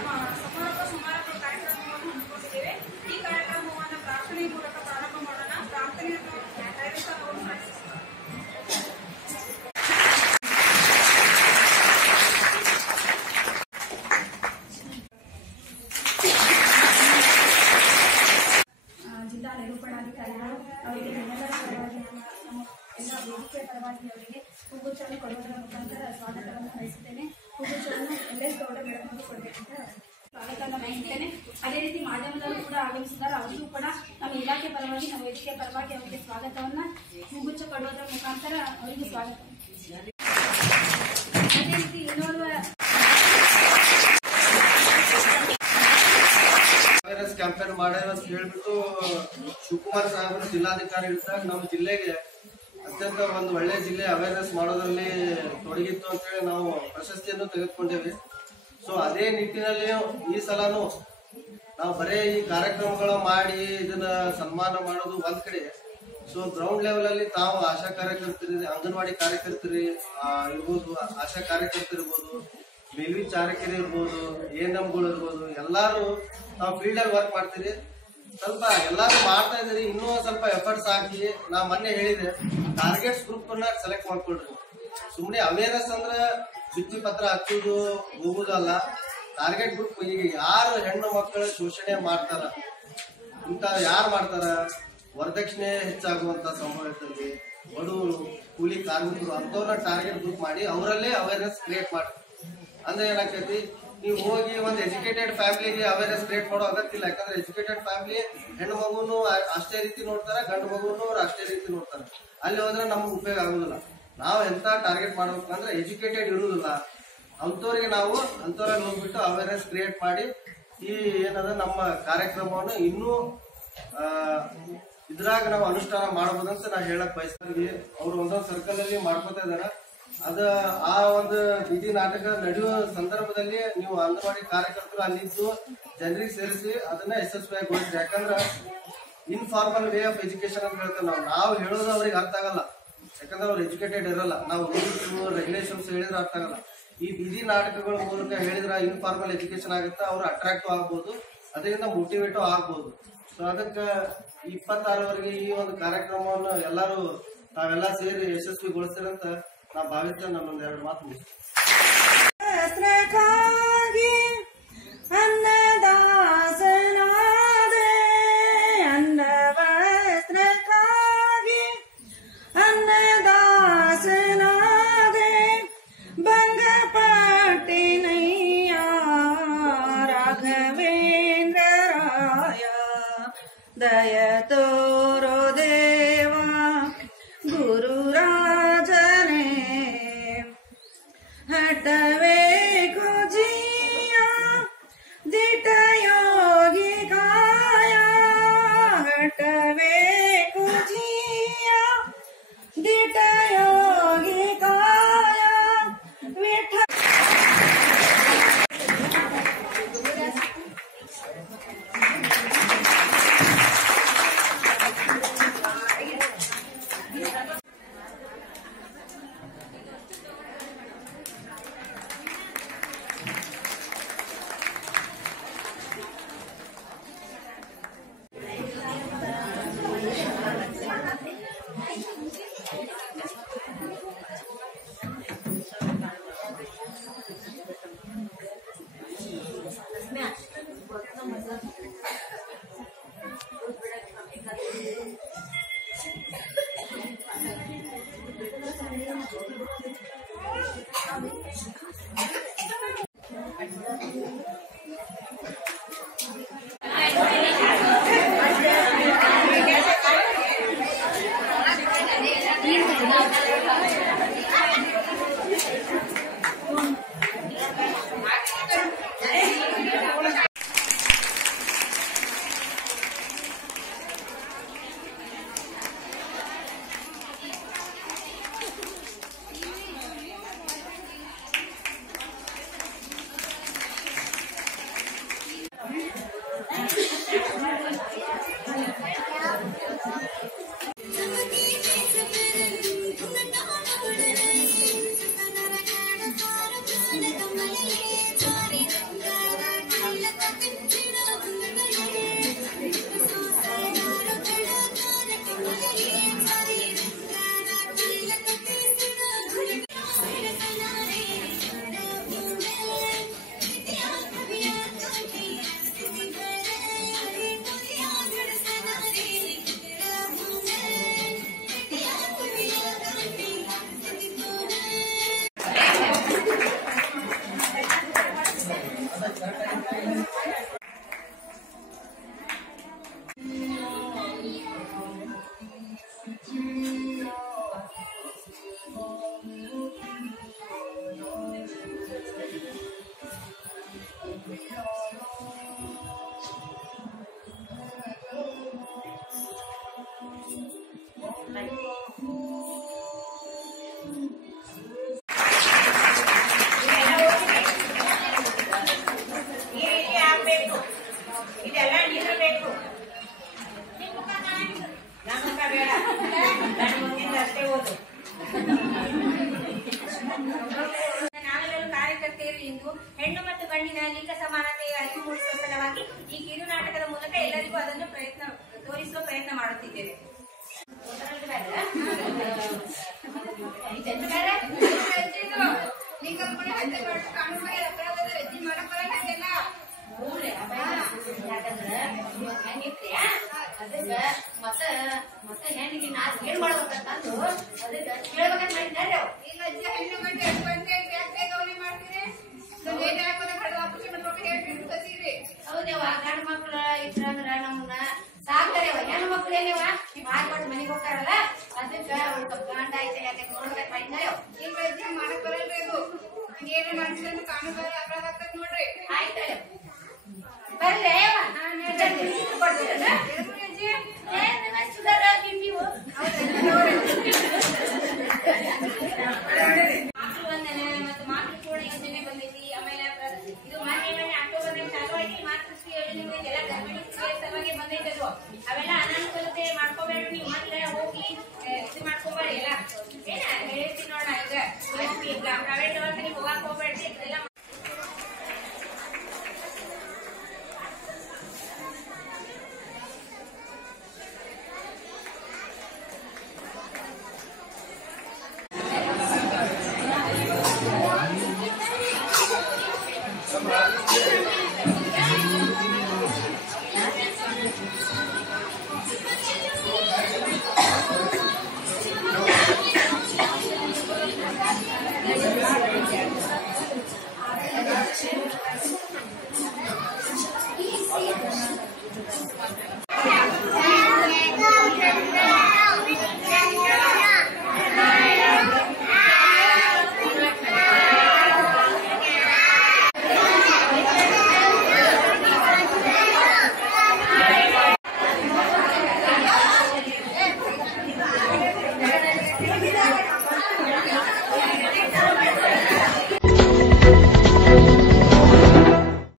ಸಮಾರೋಪ ಸಮಾರಂಭ ಕಾರ್ಯಕ್ರಮವನ್ನು ಹಮ್ಮಿಕೊಂಡಿದ್ದೇವೆ. ಈ ಕಾರ್ಯಕ್ರಮವನ್ನು ಪ್ರಾರ್ಥನೆ ಮೂಲಕ ಪ್ರಾರಂಭ ಮಾಡೋಣ. ಪ್ರಾರ್ಥನೆಯನ್ನು ಅವರು ನಡೆಸುತ್ತಾರೆ. ಜಿಲ್ಲಾ ನಿರೂಪಣಾಧಿಕಾರಿಗಳು ಅವರಿಗೆ ನಿಮ್ಮೆಲ್ಲರ ಪರವಾಗಿ ಎಲ್ಲ ವೇದಿಕೆ ಪರವಾಗಿ ಅವರಿಗೆ ಹೂಗುಚ್ಚವನ್ನು ಕೊಡುವುದರ ಮುಖಾಂತರ ಸ್ವಾಗತವನ್ನು ಬಯಸುತ್ತೇನೆ. ಹೂಗುಚ್ಚವನ್ನು ಎಲ್ಎಸ್ ಗೌಡ ಬೆಳಕು ಕೊಡಬೇಕಂತ ಸ್ವಾಗತವನ್ನು ಬಯಸುತ್ತೇನೆ. ಅದೇ ರೀತಿ ಮಾಧ್ಯಮದವರು ಕೂಡ ಆಗಮಿಸಿದ್ದಾರೆ. ಅವರಿಗೂ ಕೂಡ ನಮ್ಮ ಇಲಾಖೆ ಪರವಾಗಿ ನಮ್ಮ ವೇದಿಕೆ ಪರವಾಗಿ ಅವರಿಗೆ ಸ್ವಾಗತವನ್ನ ಹೂಗುಚ್ಚ ಕೊಡುವುದರ ಮುಖಾಂತರ ಅವರಿಗೆ ಸ್ವಾಗತ. ಅದೇ ರೀತಿ ಇನ್ನೋರ್ವ ಕ್ಯಾಂಪೇನ್ ಮಾಡ್ಯಾರ ಅಂತ ಹೇಳ್ಬಿಟ್ಟು ಶಿವಕುಮಾರ್ ಸಾಹೇಬರು ಜಿಲ್ಲಾಧಿಕಾರಿ ಇರ್ತಾರೆ. ನಮ್ಮ ಜಿಲ್ಲೆಗೆ ಅತ್ಯಂತ ಒಂದು ಒಳ್ಳೆ ಜಿಲ್ಲೆ ಅವೇರ್ನೆಸ್ ಮಾಡೋದ್ರಲ್ಲಿ ತೊಡಗಿತ್ತು ಅಂತ ಹೇಳಿ ನಾವು ಪ್ರಶಸ್ತಿಯನ್ನು ತೆಗೆದುಕೊಂಡೇವೆ. ಸೊ ಅದೇ ನಿಟ್ಟಿನಲ್ಲಿ ಈ ಸಲನು ನಾವು ಬರೇ ಈ ಕಾರ್ಯಕ್ರಮಗಳ ಮಾಡಿ ಇದನ್ನ ಸನ್ಮಾನ ಮಾಡೋದು ಒಂದ್ ಕಡೆ, ಸೊ ಗ್ರೌಂಡ್ ಲೆವೆಲ್ ಅಲ್ಲಿ ತಾವು ಆಶಾ ಕಾರ್ಯಕರ್ತರಿ, ಅಂಗನವಾಡಿ ಕಾರ್ಯಕರ್ತರಿ ಇರ್ಬೋದು, ಆಶಾ ಕಾರ್ಯಕರ್ತರಿರ್ಬೋದು, ಮೇಲ್ವಿಚಾರಕರು ಇರ್ಬೋದು, ANMಗಳು ಇರ್ಬೋದು, ಎಲ್ಲಾರು ನಾವು ಫೀಲ್ಡ್ ಅಲ್ಲಿ ವರ್ಕ್ ಮಾಡ್ತೀರಿ. ಸ್ವಲ್ಪ ಎಲ್ಲಾರು ಮಾಡ್ತಾ ಇದೀರಿ, ಇನ್ನೂ ಸ್ವಲ್ಪ ಎಫರ್ಟ್ಸ್ ಹಾಕಿ. ನಾ ಮೊನ್ನೆ ಹೇಳಿದೆ, ಟಾರ್ಗೆಟ್ಸ್ ಗ್ರೂಪ್ ಅನ್ನ ಸೆಲೆಕ್ಟ್ ಮಾಡ್ಕೊಳ್ರಿ. ಸುಮ್ನೆ ಅವೇರ್ನೆಸ್ ಅಂದ್ರ ಭಿತ್ತಿ ಪತ್ರ ಹಚ್ಚುದು ಹೋಗುದಲ್ಲ. ಟಾರ್ಗೆಟ್ ಗ್ರೂಪ್ ಈಗ ಯಾರು ಹೆಣ್ಣು ಮಕ್ಕಳ ಶೋಷಣೆ ಮಾಡ್ತಾರ, ಇಂತ ಯಾರು ಮಾಡ್ತಾರ, ವರದಕ್ಷಿಣೆ ಹೆಚ್ಚಾಗುವಂತ ಸಂಭವ ಇರ್ತದೆ, ಬಡವರು, ಕೂಲಿ ಕಾರ್ಮಿಕರು, ಅಂತವ್ರನ್ನ ಟಾರ್ಗೆಟ್ ಗ್ರೂಪ್ ಮಾಡಿ ಅವರಲ್ಲೇ ಅವೇರ್ನೆಸ್ ಕ್ರಿಯೇಟ್ ಮಾಡಿ. ಅಂದ್ರೆ ಏನಾಗ್ತೈತಿ, ನೀವು ಹೋಗಿ ಒಂದು ಎಜುಕೇಟೆಡ್ ಫ್ಯಾಮಿಲಿಗೆ ಅವೇರ್ನೆಸ್ ಕ್ರಿಯೇಟ್ ಮಾಡೋ ಅಗತ್ಯ ಇಲ್ಲ. ಯಾಕಂದ್ರೆ ಎಜುಕೇಟೆಡ್ ಫ್ಯಾಮಿಲಿ ಹೆಣ್ಣು ಮಗುನು ಅಷ್ಟೇ ರೀತಿ ನೋಡ್ತಾರ, ಗಂಡು ಮಗುನು ಅವ್ರು ಅಷ್ಟೇ ರೀತಿ ನೋಡ್ತಾರ. ಅಲ್ಲಿ ಹೋದ್ರೆ ನಮ್ಗೆ ಉಪಯೋಗ ಆಗುದಿಲ್ಲ. ನಾವು ಎಂತ ಟಾರ್ಗೆಟ್ ಮಾಡ್ಬೇಕಂದ್ರೆ ಎಜುಕೇಟೆಡ್ ಇರುವುದಿಲ್ಲ ಅಂತವ್ರಿಗೆ ನಾವು ಅಂತವ್ರಲ್ಲಿ ಹೋಗ್ಬಿಟ್ಟು ಅವೇರ್ನೆಸ್ ಕ್ರಿಯೇಟ್ ಮಾಡಿ ಈ ಏನದ ನಮ್ಮ ಕಾರ್ಯಕ್ರಮವನ್ನು ಇನ್ನೂ ಇದ್ರಾಗ ನಾವು ಅನುಷ್ಠಾನ ಮಾಡಬಹುದಂತ ನಾ ಹೇಳಕ್ ಬಯಸ್ತೀವಿ. ಅವ್ರು ಒಂದೊಂದು ಸರ್ಕಲ್ ಅಲ್ಲಿ ಮಾಡ್ಕೊತಾ ಇದಾರ. ಆ ಒಂದು ಬೀದಿ ನಾಟಕ ನಡೆಯುವ ಸಂದರ್ಭದಲ್ಲಿ ನೀವು ಅಂಗನವಾಡಿ ಕಾರ್ಯಕರ್ತರು ಅಲ್ಲಿದ್ದು ಜನರಿಗೆ ಸೇರಿಸಿ ಅದನ್ನ ಯಶಸ್ವಿಯಾಗಿಗೊಳಿಸ್ರಿ. ಯಾಕಂದ್ರ ಇನ್ಫಾರ್ಮಲ್ ವೇ ಆಫ್ ಎಜುಕೇಶನ್ ಅಂತ ಹೇಳ್ತೇವೆ ನಾವು ಹೇಳೋದು ಅವ್ರಿಗೆ ಅರ್ಥ ಆಗಲ್ಲ. ಯಾಕಂದ್ರೆ ಅವ್ರು ಎಜುಕೇಟೆಡ್ ಇರಲ್ಲ. ನಾವು ರೂಲ್ಸ್ ರೆಗ್ಯುಲೇಷನ್ಸ್ ಹೇಳಿದ್ರೆ ಅರ್ಥ ಆಗಲ್ಲ. ಈ ಬೀದಿ ನಾಟಕಗಳ ಮೂಲಕ ಹೇಳಿದ್ರೆ ಇನ್ಫಾರ್ಮಲ್ ಎಜುಕೇಶನ್ ಆಗುತ್ತೆ, ಅವ್ರು ಅಟ್ರಾಕ್ಟಿವ್ ಆಗ್ಬೋದು, ಅದರಿಂದ ಮೋಟಿವೇಟಿವ್ ಆಗ್ಬೋದು. ಸೊ ಅದಕ್ಕೆ 26ರವರೆಗೆ ಈ ಒಂದು ಕಾರ್ಯಕ್ರಮವನ್ನು ಎಲ್ಲರೂ ತಾವೆಲ್ಲ ಸೇರಿ ಯಶಸ್ವಿಗೊಳಿಸ್ತೀರಂತ ನಾ ಭಾವಿಸ್ತೇನೆ. ನನ್ನೊಂದು 2 ಮಾತು ಮುಗಿಸ್ತೀನಿ. ದಯ ತೋರೋ ದೇವ ಗುರು ರಾಜನೇ ಹಟವೇ ಕುಜಿಯ ದಿಟ ಯೋಗಿ ಕಾಯ ಹಟವೇ ಕುಜಿಯ ದಿಟ ಯೋಗಿ ಕಾಯ ವಿಠ ಇದೆಲ್ಲ ನೀರು ಬೇಕು. ನಮ್ಮ ಮುಖ ಬೇಡ, ನನ್ನ ಮುಂದಿನ ಅಷ್ಟೇ ಓದು. ನಾವೆಲ್ಲರೂ ಕಾರ್ಯಕರ್ತೆಯರು ಇಂದು ಹೆಣ್ಣು ಮತ್ತು ಗಂಡಿನ ಲಿಂಗ ಸಮಾನತೆಯ ಅರಿವು ಮೂಡಿಸುವ ಸಲುವಾಗಿ ಈ ಕಿರು ನಾಟಕದ ಮೂಲಕ ಎಲ್ಲರಿಗೂ ಅದನ್ನು ತೋರಿಸುವ ಪ್ರಯತ್ನ ಮಾಡುತ್ತಿದ್ದೇವೆ. ಮತ್ತೆ ಹೆಣ್ಣಿಗೆ ನಾ ಏನ್ ಮಾಡ್ಬೇಕಂತಂದು ಅದಕ್ಕೆ ಕೇಳ್ಬೇಕಂತ ಮಾಡಿದ್ದಾರೆ. ಈಗ ಹೆಣ್ಣು ಗಂಟೆ ಗೌರಿ ಮಾಡ್ತೀರಿ, ಹೌದೇವ ಗಂಡು ಮಕ್ಳು ಇದ್ರಂದ್ರ ನಮ್ಮನ್ನ ಸಾಕ್ತಾರೆವ. ಹೆಣ್ಣು ಮಕ್ಳು ಏನೇವ ಮಾಡ್ಕೊಂಡು ಮನೆಗೆ ಹೋಗ್ತಾರಲ್ಲ, ಅದಕ್ಕೆ ಅವ್ರ ಗಂಡ ಐತೆ ಯಾಕೆ ನೋಡ್ಬೇಕು ಮಾಡಿದ್ದಾರೆ. ಈಗ ವೈದ್ಯ ಮಾಡಕ್ ಬರಲ್ರಿ, ಅದು ಹಂಗೇನು ಮಾಡಿದ್ರೆ ಕಾನೂನು ಅಪರಾಧ ಆಗ್ತದೆ ನೋಡ್ರಿ. ಆಯ್ತಲ್ಲ ಬರ್ರಿ ಕೊಡ್ತೀರಲ್ಲ ಶುಗರ್ ನೀವು ಮಕ್ಕಳು ವಂದನೆ ಮತ್ತು ಮಾತೃ ಪೂರ್ಣ ಯೋಜನೆ ಬಂದೈತಿ. ಆಮೇಲೆ ಇದು ಮೊನ್ನೆ ಅಕ್ಟೋಬರ್ ಚಾಲು ಆಯ್ತು. ಮಾತೃಶ್ರೀ ಯೋಜನೆ ಎಲ್ಲ ಗರ್ಭಿಣಿ ಸಲುವಾಗಿ ಬಂದೈತೆ. ಅದು ಅವೆಲ್ಲ ಅನಾನುಕೂಲತೆ ಮಾಡ್ಕೋಬೇಡ್ರಿ. ನೀವು ಮೊದ್ಲೇ ಹೋಗಿ ಇದು ಮಾಡ್ಕೊಬೇಡಿ. ಎಲ್ಲ ಏನ ಹೇಳ್ತೀನಿ ನೋಡ, ಈಗ ಪ್ರೈವೇಟ್ ದವಾಖಾನಿಗೆ ಹೋಗಾಕ್ ಹೋಗ್ಬೇಡ್ರಿ. ಇದೆಲ್ಲ Come on.